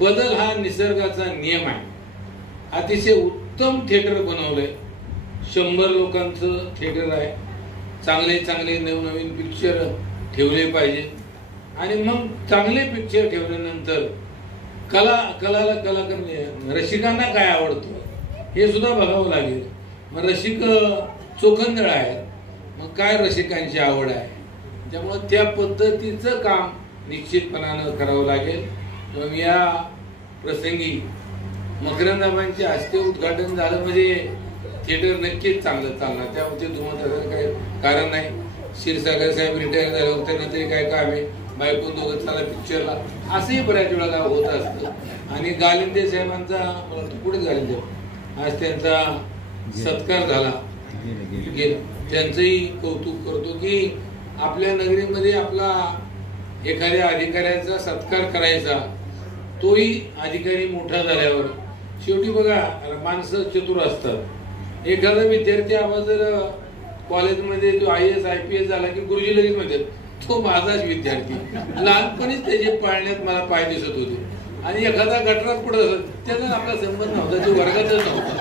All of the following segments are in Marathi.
बदल हा निसर्गाचा नियम आहे. अतिशय उत्तम थिएटर बनवलंय. 100 लोकांचं थिएटर आहे. चांगले चांगले नवनवीन पिक्चर ठेवले पाहिजे आणि मग चांगले पिक्चर ठेवल्यानंतर कलाकार रसिकांना काय आवडतं हे सुद्धा बघावं लागेल. मग रसिक चोखंदळ आहेत, मग काय रसिकांची आवड आहे, त्यामुळे त्या पद्धतीचं काम निश्चितपणानं करावं लागेल. मग या प्रसंगी मकरंदाबाईंचे हस्ते उद्घाटन झालं म्हणजे थिएटर नक्कीच चांगलं चालणार. त्यामध्ये दुमत काही कारण नाही. क्षीरसागर साहेब रिटायर झाले होते, नंतर काय काम आहे, बायको दोघं चाला पिक्चरला, असंही बऱ्याच वेळा होत असतं. आणि गालिंदे साहेबांचा पुढे गालिंदे आज त्यांचा सत्कार झाला, त्यांचंही कौतुक करतो की आपल्या नगरीमध्ये आपला एखाद्या अधिकाऱ्याचा सत्कार करायचा, तोही अधिकारी मोठा झाल्यावर. शेवटी बघा माणसं चतुर असतात. एखादा विद्यार्थी आवाज जर कॉलेजमध्ये तो IAS IPS झाला की गुरुजी लगेच म्हणतात तो माझाच विद्यार्थी. लहानपणीच त्याचे पाळण्यात मला पाय दिसत होते. आणि एखादा गटरात पुढे त्याचा आपला संबंध नव्हता, तो वर्गातच नव्हता.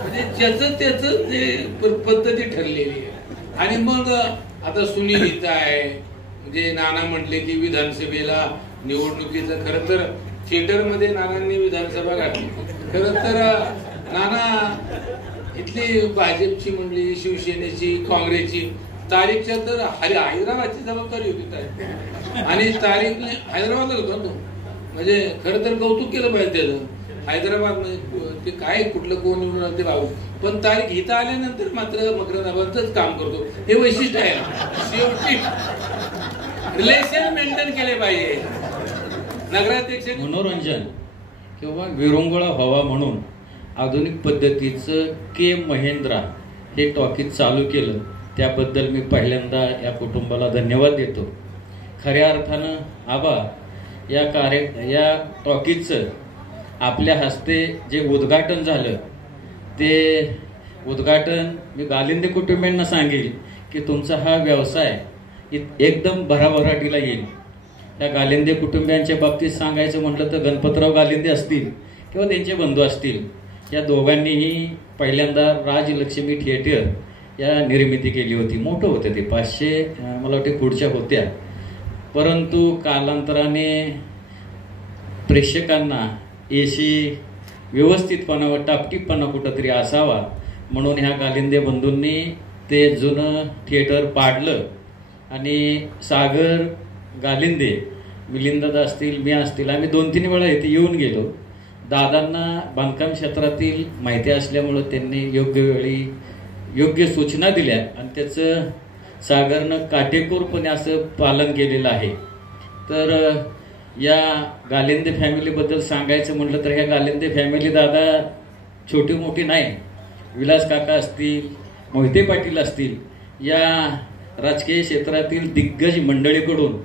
म्हणजे त्याच ते पद्धती ठरलेली आहे. आणि मग आता सुनिश्चित आहे म्हणजे नाना म्हटले की विधानसभेला निवडणुकीचं खरं तर थिएटरमध्ये नानांनी विधानसभा घातली. खरं तर नाना इथली भाजपची मंडळी, शिवसेनेची, काँग्रेसची तारीखच्या तर हैदराबादची जबाबदारी होती तारीख. आणि तारीख हैदराबादला होता तो. म्हणजे खरं तर कौतुक केलं पाहिजे त्याचं. हैदराबाद मध्ये ते काय कुठलं कोण निवडून ते भाऊ, पण तारीख इथं आल्यानंतर मात्र मकरंदाबादच काम करतो. हे वैशिष्ट्य आहे. शेवटी रिलेशन मेंटेन केले पाहिजे. नगराध्यक्ष मनोरंजन किंवा विरंगुळा व्हावा म्हणून आधुनिक पद्धतीचं के महिंद्रा हे टॉकीज चालू केलं. त्याबद्दल मी पहिल्यांदा या कुटुंबाला धन्यवाद देतो. खऱ्या अर्थानं आबा या टॉकीजचं आपल्या हस्ते जे उद्घाटन झालं ते उद्घाटन मी गालिंदे कुटुंबियांना सांगेल की तुमचा हा व्यवसाय एकदम भराभराटीला येईल. त्या गालिंदे कुटुंबियांच्या बाबतीत सांगायचं म्हटलं तर गणपतराव गालिंदे असतील किंवा त्यांचे बंधू असतील, या दोघांनीही पहिल्यांदा राजलक्ष्मी थिएटर या निर्मिती केली होती. मोठं होतं ते, 500 मला वाटते पुढच्या होत्या. परंतु कालांतराने प्रेक्षकांना एसी व्यवस्थितपणा व टापटीपणा कुठंतरी असावा म्हणून ह्या गालिंदे बंधूंनी ते जुनं थिएटर पाडलं. आणि सागर गालिंदे, मिलिंददा असतील, मी असतील, आम्ही 2-3 वेळा इथे येऊन गेलो. दादांना बांधकाम क्षेत्रातील माहिती असल्यामुळं त्यांनी योग्य वेळी योग्य सूचना दिल्या आणि त्याचं सागरनं काटेकोरपणे असं पालन केलेलं आहे. तर या गालिंदे फॅमिलीबद्दल सांगायचं म्हटलं तर ह्या गालिंदे फॅमिली दादा छोटी मोठी नाही. विलास काका असतील, मोहिते पाटील असतील, या राजकीय क्षेत्रातील दिग्गज मंडळीकडून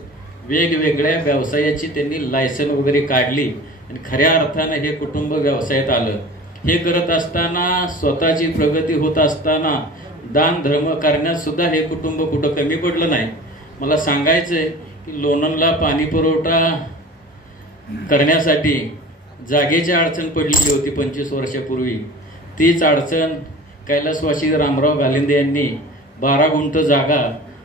वेगवेगळ्या व्यवसायाची त्यांनी लायसन वगैरे काढली आणि खऱ्या अर्थानं हे कुटुंब व्यवसायात आलं. हे करत असताना, स्वतःची प्रगती होत असताना दान धर्म करण्यात सुद्धा हे कुटुंब कुठं कमी पडलं नाही. मला सांगायचंय की लोणंदला पाणी पुरवठा करण्यासाठी जागेची अडचण पडलेली होती 25 वर्षापूर्वी. तीच अडचण कैलासवासी रामराव गालिंदे यांनी 12 गुंठ जागा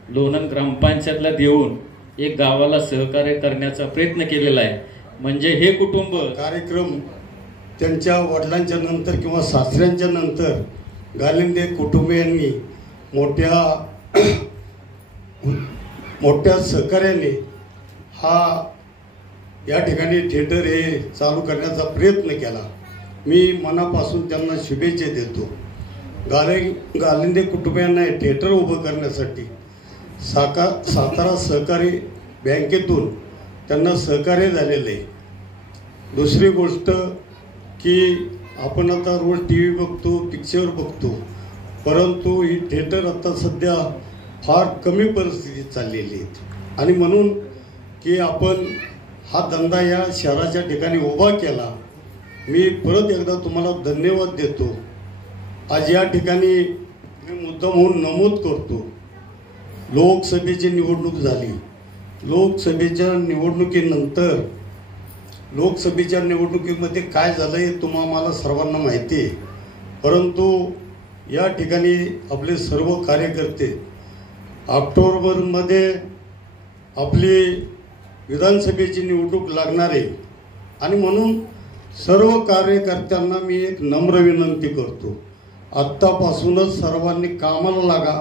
लोणंद ग्रामपंचायतला देऊन एक गावाला सहकार्य करण्याचा प्रयत्न केलेला आहे. म्हणजे हे कुटुंब कार्यक्रम त्यांच्या वडिलांच्या नंतर किंवा सासऱ्यांच्या नंतर गालिंदे कुटुंबियांनी मोठ्या सहकार्याने या ठिकाणी थिएटर हे चालू करण्याचा प्रयत्न केला. मी मनापासून त्यांना शुभेच्छा देतो. गालिंदे कुटुंबियांना हे थिएटर उभं करण्यासाठी सातारा सहकारी बँकेतून त्यांना सहकार्य झालेलं आहे. दुसरी गोष्ट की आपण आता रोज TV बघतो, पिक्चर बघतो, परंतु ही थिएटर आता सध्या फार कमी परिस्थितीत चाललेली आहेत. आणि म्हणून की आपण हा धंदा या शहराच्या ठिकाणी उभा केला. मी परत एकदा तुम्हाला धन्यवाद देतो. आज या ठिकाणी मी मुद्दाम म्हणून नमूद करतो, लोकसभेची निवडणूक झाली. लोकसभेच्या निवडणुकीमध्ये काय झालं हे तुम्हाला सर्वांना माहिती आहे. परंतु या ठिकाणी आपले सर्व कार्यकर्ते ऑक्टोबरमध्ये आपली विधानसभेची निवडणूक लागणार आहे आणि म्हणून सर्व कार्यकर्त्यांना मी एक नम्र विनंती करतो, आत्तापासूनच सर्वांनी कामाला लागा,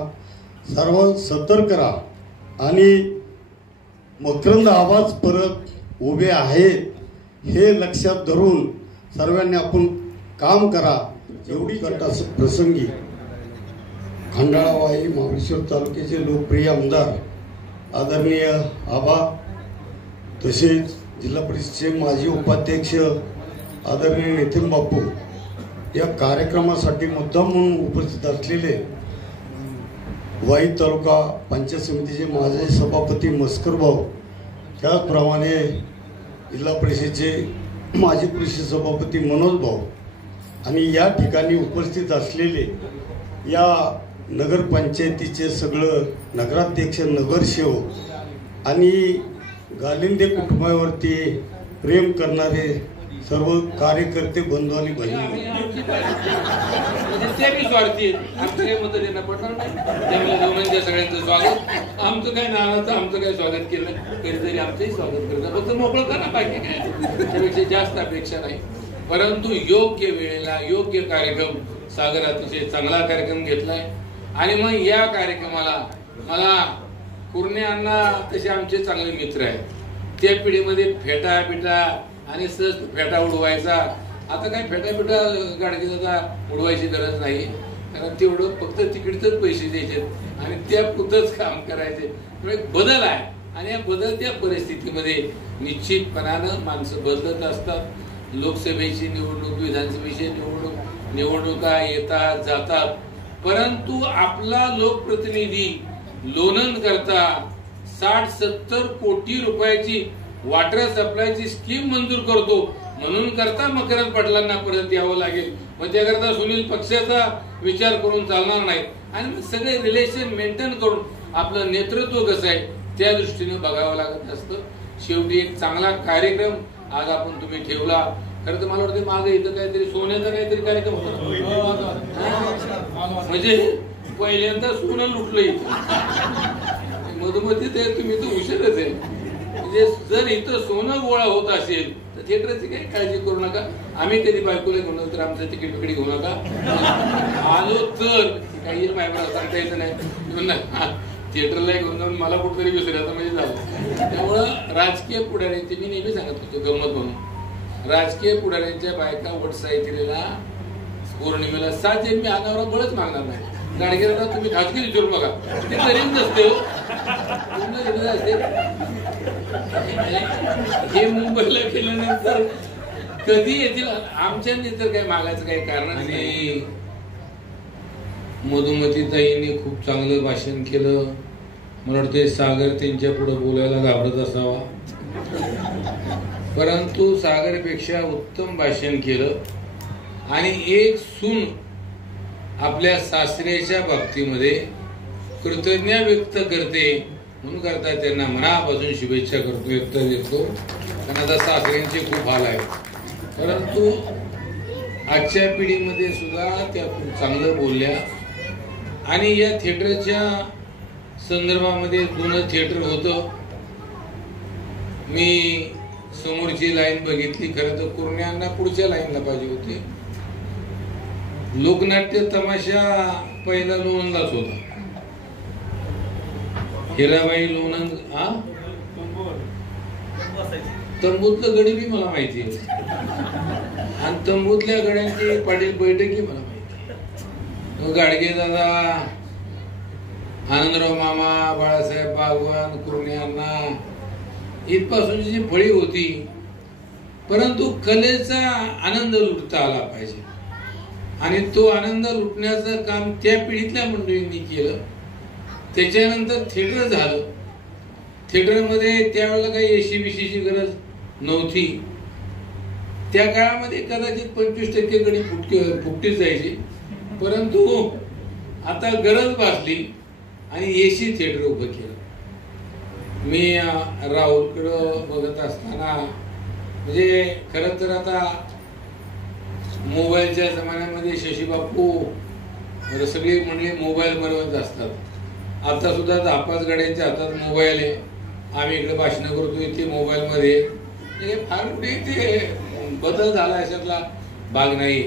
सर्व सतर्क राहा आणि मकरंद आवाज परत उभे आहेत हे लक्षात धरून सर्वांनी आपण काम करा. एवढी गटा प्रसंगी खंडाळावाई महाबळेश्वर तालुक्याचे लोकप्रिय आमदार आदरणीय आबा, तसेच जिल्हा परिषदेचे माजी उपाध्यक्ष आदरणीय नितीन बापू या कार्यक्रमासाठी मुद्दाम म्हणून उपस्थित असलेले वाई तालुका पंचायत समितीचे माजी सभापती मस्कर भाऊ, त्याचप्रमाणे जिल्हा परिषदेचे माजी कृषी सभापती मनोज भाऊ आणि या ठिकाणी उपस्थित असलेले या नगरपंचायतीचे सगळं नगराध्यक्ष, नगरसेवक आणि गालिंदे कुटुंबावरती प्रेम करणारे सर्व कार्यकर्ते बंधू आणि बहिणी ते बी स्वार्थी आहेत, आमचं काही मत त्यांना पडणार नाही. त्यामुळे लोणंदच्या सगळ्यांचं स्वागत. आमचं काय नानाचं आमचं काय स्वागत केलं कधीतरी आमचंही स्वागत करतात. फक्त मोकळं करा, बाकी काय त्यापेक्षा जास्त अपेक्षा नाही. परंतु योग्य वेळेला योग्य कार्यक्रम, सागर अतिशय चांगला कार्यक्रम घेतलाय. आणि मग या कार्यक्रमाला मला कुरणे अण्णा तसे आमचे चांगले मित्र आहेत. त्या पिढीमध्ये फेटा बिटा आणि सहज फेटा उडवायचा. आता काय फेटा बिटा गाडगेदादा उडवायची गरज नाही, कारण तेवढं फक्त तिकीटच पैसे द्यायचे आणि त्या पुरतच काम करायचे. बदल आहे आणि या बदलत्या परिस्थितीमध्ये निश्चितपणानं माणसं बदलत असतात. लोकसभेची निवडणूक, विधानसभेची निवडणुका येतात जातात, परंतु आपला लोकप्रतिनिधी लोणंद करता 60-70 कोटी रुपयाची वॉटर सप्लायची स्कीम मंजूर करतो. म्हणून करता मकरंद पाटलांना परत यावं लागेल. मग त्याकरता सुनील पक्षाचा विचार करून चालणार नाही. आणि मग सगळे रिलेशन मेंटेन करून आपलं नेतृत्व कसं आहे त्या दृष्टीने बघावं लागत असतं. शेवटी एक चांगला कार्यक्रम आज आपण तुम्ही ठेवला. खरं तर मला वाटतं मागे इथं काहीतरी सोन्याचा काहीतरी कार्यक्रम होता, म्हणजे पहिल्यांदा सोनं लुटलं इथं. मधोमधी ते तुम्ही तर हुशारच आहे. म्हणजे जर इथं सोनं गोळा होत असेल तर थिएटरची काही काळजी करू नका. आम्ही कधी बायकोला घेऊन तर आमचं तिकीट बिकीट घेऊ नका. आलो तर काही मायला सांगता येत नाही. थिएटरला घेऊन जाऊन मला कुठेतरी विसरायचं म्हणजे झालं. त्यामुळं राजकीय पुढाऱ्यांचे मी नेहमी सांगत होतो गंमत म्हणून, राजकीय पुढाऱ्यांच्या बायका वटसावित्रीला पौर्णिमेला 7 जन्मी आणावर बळच मागणार नाही. गाडगेला तुम्ही खाजगी विचारू बघा, ते करीत नसते हो. हे मुंबईला गेल्यानंतर कधी येतील आमच्या तर काही मागायचं काही कारण नाही. मधुमतीताईंनी खूप चांगलं भाषण केलं. मला वाटतं सागर त्यांच्या पुढे बोलायला घाबरत असावा, परंतु सागरपेक्षा उत्तम भाषण केलं. आणि एक सून आपल्या सासऱ्याच्या बाबतीमध्ये कृतज्ञ व्यक्त करते म्हणून करता त्यांना मनापासून शुभेच्छा करतो, व्यक्त देतो. कारण आता सासऱ्यांचे खूप हाल आहेत, परंतु आजच्या पिढीमध्ये सुद्धा त्या खूप चांगलं बोलल्या. आणि या थिएटरच्या संदर्भामध्ये जुनं थिएटर होतं. मी समोरची लाईन बघितली, खरं तर कुरण्यांना पुढच्या लाईनला पाहिजे होती. लोकनाट्य तमाशा पहिला लोणंदलाच होता. हिराबाई लोणंद तंबूतलं गडी बी मला माहिती आहे, आणि तंबूतल्या गड्यांची पाटील बैठकी मला माहिती. गाडगे दादा, आनंदराव मामा, बाळासाहेब बागवान, कुरण्यांना इथपासूनची जी फळी होती. परंतु कलेचा आनंद लुटता आला पाहिजे, आणि तो आनंद लुटण्याचं काम त्या पिढीतल्या मंडळींनी केलं. त्याच्यानंतर थिएटर झालं. थिएटरमध्ये त्यावेळेला काही एसी बिशीची गरज नव्हती. त्या काळामध्ये कदाचित 25% गडी फुकटीच जायची, परंतु आता गरज भासली आणि एसी थिएटर उभं केलं. मी राहुलकडं बघत असताना, म्हणजे खरं तर आता मोबाईलच्या जमान्यामध्ये शशी बापू सगळी मंडळी मोबाईल बनवत असतात. आता सुद्धा 10-5 गाड्यांच्या हातात मोबाईल आहे. आम्ही इकडे भाषण करतो इथे मोबाईल मध्ये. फार कुठे ते बदल झाला याच्यातला भाग नाही.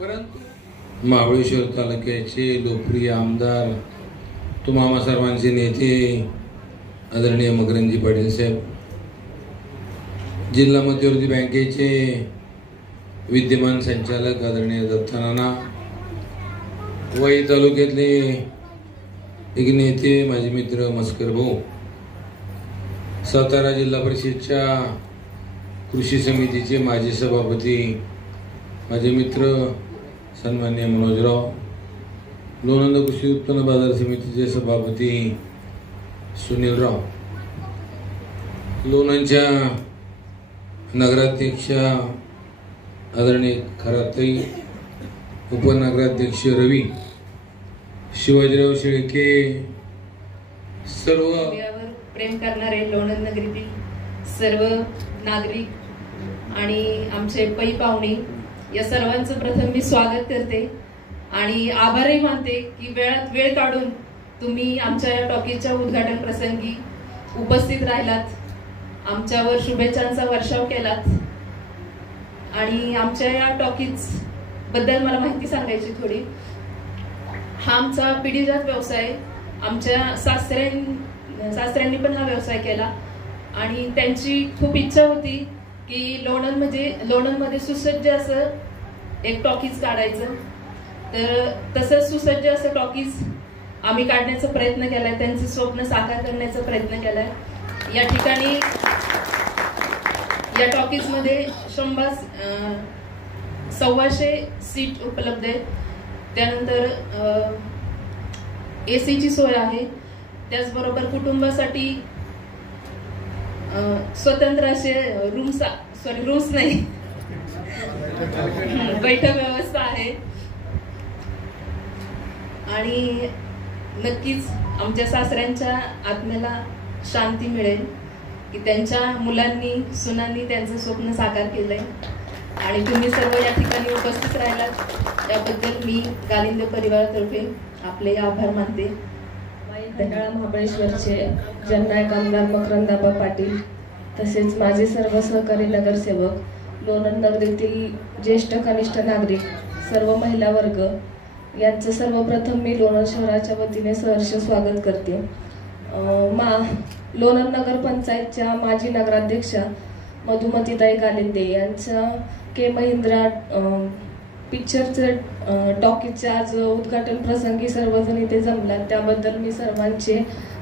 परंतु महाबळेश्वर तालुक्याचे लोकप्रिय आमदार, तुम्हा सर्वांचे नेते आदरणीय मकरंदजी पाटील साहेब, जिल्हा मध्यवर्ती बँकेचे विद्यमान संचालक आदरणीय दत्ता नाना, वाई तालुक्यातले एक नेते माझे मित्र मस्कर भाऊ, सातारा जिल्हा परिषदच्या कृषी समितीचे माजी सभापती माझे मित्र सन्माननीय मनोजराव, लोणंद कृषी उत्पन्न बाजार समितीचे सभापती सुनीलराव, लोणंदच्या नगराध्यक्षा आदरणीय खराताई, उपनगराध्यक्ष रवी, शिवाजीराव शेळके, सर्व प्रेम करणारे लोणंद नगरीतील सर्व नागरिक आणि आमचे पै पाहुणे या सर्वांचं प्रथम मी स्वागत करते आणि आभारही मानते की वेळात वेळ काढून तुम्ही आमच्या या टॉकीजच्या उद्घाटन प्रसंगी उपस्थित राहिलात, आमच्यावर शुभेच्छांचा वर्षाव केलात आणि आमच्या या टॉकीज बद्दल मला माहिती सांगायची थोडी. हा आमचा पिढीजात व्यवसाय, आमच्या सासऱ्यांनी पण हा व्यवसाय केला आणि त्यांची खूप इच्छा होती की लोणंदमध्ये सुसज्ज असं एक टॉकीज काढायचं. तर तसंच सुसज्ज असं टॉकीज आम्ही काढण्याचा प्रयत्न केलाय, त्यांचं स्वप्न साकार करण्याचा प्रयत्न केलाय. या ठिकाणी या टॉकीजमध्ये 100-125 सीट उपलब्ध आहेत. त्यानंतर एसीची सोय आहे. त्याचबरोबर कुटुंबासाठी स्वतंत्र असे रूम्स नाही बैठक व्यवस्था आहे. आणि नक्कीच आमच्या सासऱ्यांच्या आत्म्याला शांती मिळेल की त्यांच्या मुलांनी सुनांनी त्यांचं स्वप्न साकार केलंय आणि तुम्ही सर्व या ठिकाणी उपस्थित राहिलात याबद्दल मी गालिंदे परिवारातर्फे आपले आभार मानते. खंडाळा महाबळेश्वरचे जननायक आमदार मकरंदाबा पाटील तसेच माझे सर्व सहकारी नगरसेवक, लोणंद नगरीतील ज्येष्ठ कनिष्ठ नागरिक, सर्व महिला वर्ग यांचं सर्वप्रथम मी लोणंद शहराच्या वतीने सहर्ष स्वागत करते. लोणंद नगर पंचायतच्या माजी नगराध्यक्षा मधुमतीताई गालिंदे यांच्या के महिंद्रा पिक्चरचं टॉकीजच्या आज उद्घाटन प्रसंगी सर्वजण इथे जमलात त्याबद्दल मी सर्वांचे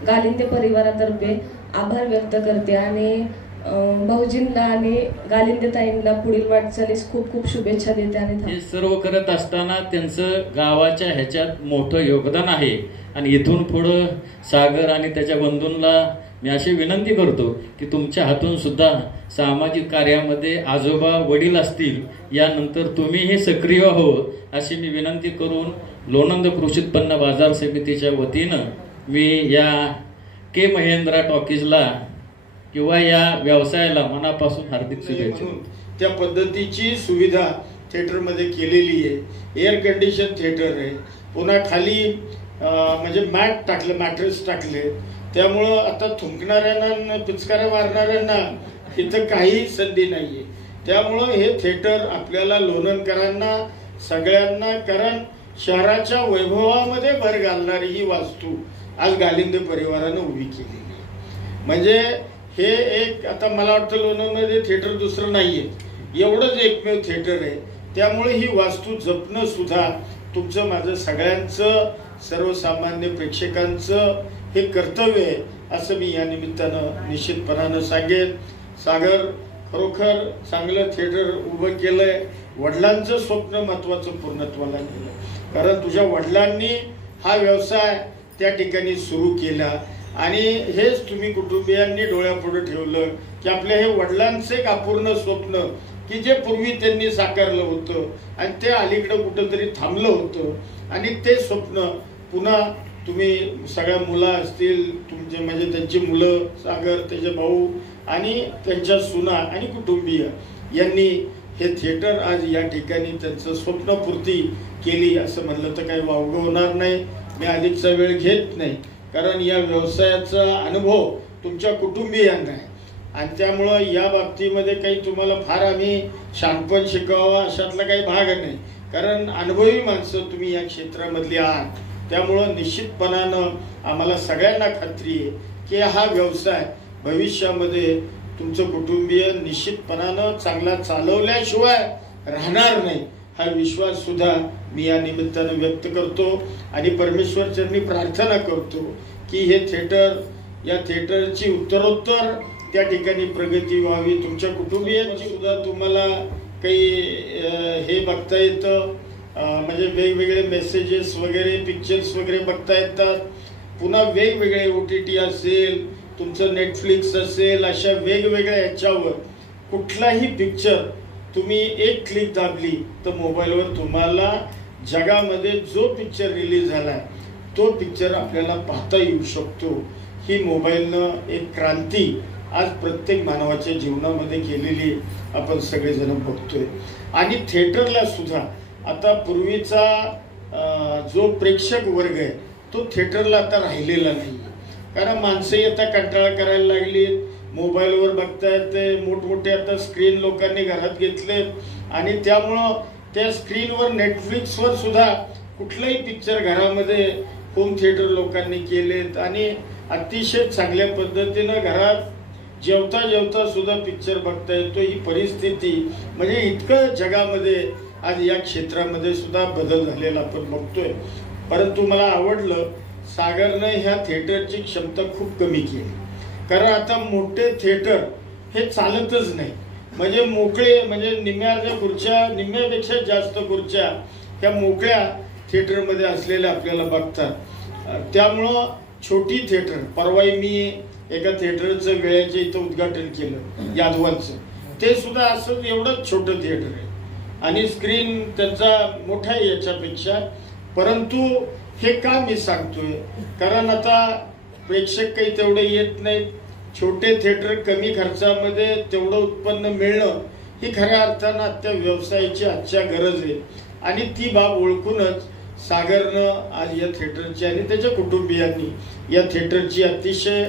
गालिंदे परिवारातर्फे आभार व्यक्त करते आणि भाऊजींना आणि गालिंदे ताईंना पुढील वाटचालीस खूप खूप शुभेच्छा देते. आणि हे सर्व करत असताना त्यांचं गावाच्या ह्याच्यात मोठं योगदान आहे आणि इथून पुढं सागर आणि त्याच्या बंधूंना मी अशी विनंती करतो की तुमच्या हातून सुद्धा सामाजिक कार्यामध्ये आजोबा वडील असतील, यानंतर तुम्ही हे सक्रिय हो अशी मी विनंती करून लोणंद कृषी उत्पन्न बाजार समितीच्या वतीनं मी या के महेंद्रा टॉकीजला किंवा या व्यवसायाला मनापासून हार्दिक शुभेच्छा. त्या पद्धतीची सुविधा थिएटरमध्ये केलेली आहे. एअर कंडिशन थिएटर आहे. पुन्हा खाली म्हणजे मॅट्रेस टाकले, त्यामुळं आता थुंकणाऱ्यांना पिचकाऱ्या मारणाऱ्यांना इथं काही संधी नाहीये. त्यामुळं हे थिएटर आपल्याला लोणंदकरांना सगळ्यांना, कारण शहराच्या वैभवामध्ये भर घालणारी ही वास्तू आज गालिंदे परिवारानं उभी केलेली आहे. म्हणजे हे एक, आता मला वाटतं लोणंदमध्ये थिएटर दुसरं नाहीये, एवढंच एकमेव थिएटर आहे. त्यामुळे ही वास्तू जपणं सुद्धा तुमचं माझं सगळ्यांचं, सर्वसामान्य प्रेक्षकांचं हे कर्तव्य आहे असं मी या निमित्तानं निश्चितपणानं सांगेन. सागर खरोखर चांगलं थिएटर उभं केलंय. वडिलांचं स्वप्न महत्वाचं पूर्णत्वाला नेलं, कारण तुझ्या वडिलांनी हा व्यवसाय त्या ठिकाणी सुरू केला आणि हेच तुम्ही कुटुंबियांनी डोळ्यापुढे ठेवलं की आपल्या हे वडिलांचं एक अपूर्ण स्वप्न की जे पूर्वी त्यांनी साकारलं होतं आणि ते अलीकडे कुठंतरी थांबलं होतं आणि ते स्वप्न पुन्हा तुम्ही सगळ्या मुलं असतील तुमचे, म्हणजे त्यांची मुलं, सागर, त्याचे भाऊ आणि त्यांच्या सुना आणि कुटुंबीय यांनी हे थिएटर आज या ठिकाणी त्यांचं स्वप्नपूर्ती केली असं म्हणलं तर काही वावगं होणार नाही. मी अधिकचा वेळ घेत नाही, कारण या व्यवसायाचा अनुभव तुमच्या कुटुंबियांना आहे आणि त्यामुळं या बाबतीमध्ये काही तुम्हाला फार आम्ही शहाणपण शिकावं अशातला काही भाग नाही, कारण अनुभवी माणसं तुम्ही या क्षेत्रामधली आहात. त्यामुळं निश्चितपणानं आम्हाला सगळ्यांना खात्री आहे की हा व्यवसाय भविष्यामध्ये तुमचं कुटुंबीय निश्चितपणानं चांगला चालवल्याशिवाय राहणार नाही हा विश्वास सुद्धा मी या निमित्तानं व्यक्त करतो आणि परमेश्वर चरणी प्रार्थना करतो की हे थिएटर, या थिएटरची उत्तरोत्तर त्या ठिकाणी प्रगती व्हावी. तुमच्या कुटुंबियांची सुद्धा तुम्हाला काही हे बघता येतं, म्हणजे वेगवेगळे मेसेजेस वगैरे, पिक्चर्स वगैरे बघता येतात. पुन्हा वेगवेगळे OTT असेल, तुमचं नेटफ्लिक्स असेल, अशा वेगवेगळ्या ह्याच्यावर कुठलाही पिक्चर तुम्ही एक क्लिक दाबली तर मोबाईलवर तुम्हाला जगामध्ये जो पिक्चर रिलीज झालाय तो पिक्चर आपल्याला पाहता येऊ शकतो. ही मोबाईलनं एक क्रांती आज प्रत्येक मानवाच्या जीवनामध्ये केलेली आपण सगळेजण बघतोय. आणि थिएटरला सुद्धा आता पूर्वीचा जो प्रेक्षक वर्ग आहे तो थिएटरला आता राहिलेला नाही. कारण माणसंही आता कंटाळा करायला लागली, मोबाईलवर बघतायत, मोठमोठे आता स्क्रीन लोकांनी घरात घेतले आणि त्यामुळं त्या स्क्रीनवर नेटफ्लिक्सवर सुद्धा कुठलाही पिक्चर घरामध्ये होम थिएटर लोकांनी केलेत आणि अतिशय चांगल्या पद्धतीनं घरात जेवता जेवता सुद्धा पिक्चर बघता येतो. ही परिस्थिती म्हणजे इतकं जगामध्ये आज या क्षेत्रामध्ये सुद्धा बदल झालेला आपण बघतोय. परंतु मला आवडलं सागरनं ह्या थिएटरची क्षमता खूप कमी केली. कारण आता मोठे थिएटर हे चालतच नाही. म्हणजे मोकळे म्हणजे निम्म्याच्या खुर्च्या, निम्म्यापेक्षा जास्त खुर्च्या ह्या मोकळ्या थिएटरमध्ये असलेल्या आपल्याला बघतात. त्यामुळं छोटी थिएटर, परवाही मी एका थिएटरचं वेळेच्या इथं उद्घाटन केलं यादवांचं, ते सुद्धा असं एवढंच छोटं थिएटर आहे आणि स्क्रीन त्यांचा मोठा आहे याच्यापेक्षा. परंतु हे का मी सांगतोय, कारण आता प्रेक्षक काही तेवढे येत नाहीत. छोटे थिएटर कमी खर्चामध्ये तेवढं उत्पन्न मिळणं ही खऱ्या अर्थानं आजच्या व्यवसायाची आजच्या गरज आहे. आणि ती बाब ओळखूनच सागरनं आज या थिएटरची आणि त्याच्या कुटुंबियांनी या थिएटरची अतिशय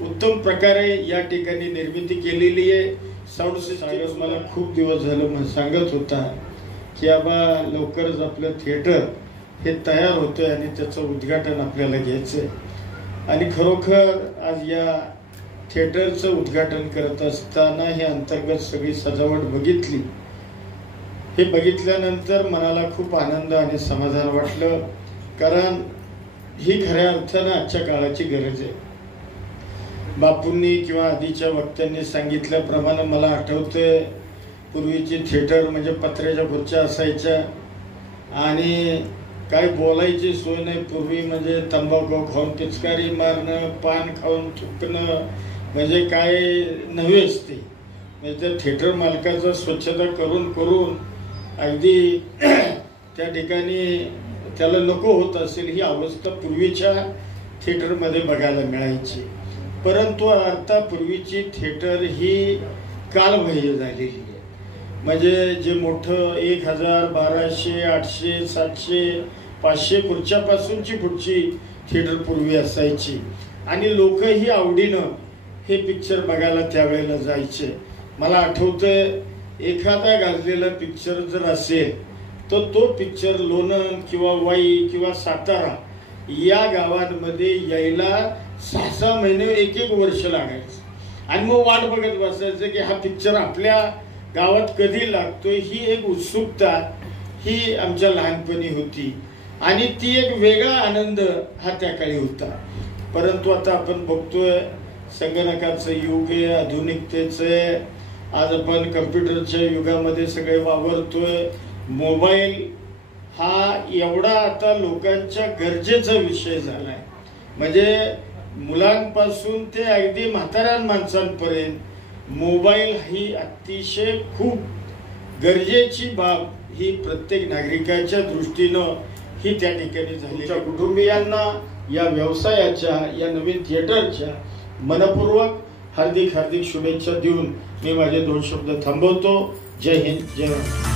उत्तम प्रकारे या ठिकाणी निर्मिती केलेली आहे. साऊंड सिस्टम मला खूप दिवस झालं सांगत होता की बाबा लवकरच आपलं थिएटर हे तयार होतंय आणि त्याचं उद्घाटन आपल्याला घ्यायचंय. आणि खरोखर आज या थिएटरचं उद्घाटन करत असताना हे अंतर्गत सगळी सजावट बघितली. हे बघितल्यानंतर मनाला खूप आनंद आणि समाधान वाटलं. कारण ही खऱ्या अर्थानं आजच्या काळाची गरज आहे. बापूंनी किंवा आधीच्या वक्त्यांनी सांगितल्याप्रमाणे मला आठवतंय पूर्वीची थिएटर म्हणजे पत्र्याच्या खुर्च्या असायच्या आणि काय बोलायची सोय नाही. पूर्वी म्हणजे तंबाखू खाऊन पिचकारी मारणं, पान खाऊन थुकणं म्हणजे काय नव्हेच ते. म्हणजे त्या थिएटर मालकाचं स्वच्छता करून करून अगदी त्या ठिकाणी त्याला नको होत असेल ही अवस्था पूर्वीच्या थिएटरमध्ये बघायला मिळायची. परंतु आता पूर्वीची थिएटर ही कालबाह्य झालेली आहे. म्हणजे जे मोठं 1000, 1200, 800, 700, 500 खुर्च्यापासूनची पुढची थिएटर पूर्वी असायची आणि लोकही आवडीनं हे पिक्चर बघायला त्यावेळेला जायचे. मला आठवतंय एखादा गाजलेला पिक्चर जर असेल तर तो पिक्चर लोणंद किंवा वाई किंवा सातारा या गावांमध्ये यायला 6-6 महिने, 1-1 वर्ष लागायचं आणि मग वाट बघत बसायचं की हा पिक्चर आपल्या गावात कधी लागतोय. ही एक उत्सुकता ही आमच्या लहानपणी होती आणि ती एक वेगळा आनंद हा त्या काळी होता. परंतु आता आपण बघतोय संगणकाचं युग आहे, आधुनिकतेचं आहे. आज आपण कम्प्युटरच्या युगामध्ये सगळे वावरतोय. मोबाईल हा एवढा आता लोकांच्या गरजेचा विषय झालाय. म्हणजे मुलांपासून ते अगदी म्हाताऱ्या माणसांपर्यंत मोबाईल ही अतिशय खूप गरजेची बाब ही प्रत्येक नागरिकाच्या दृष्टीनं ही त्या ठिकाणी झाली. कुटुंबियांना या व्यवसायाच्या, या नवीन थिएटरच्या मनपूर्वक हार्दिक शुभेच्छा देऊन मी माझे 2 शब्द थांबवतो. जय हिंद, जय महाराष्ट्र.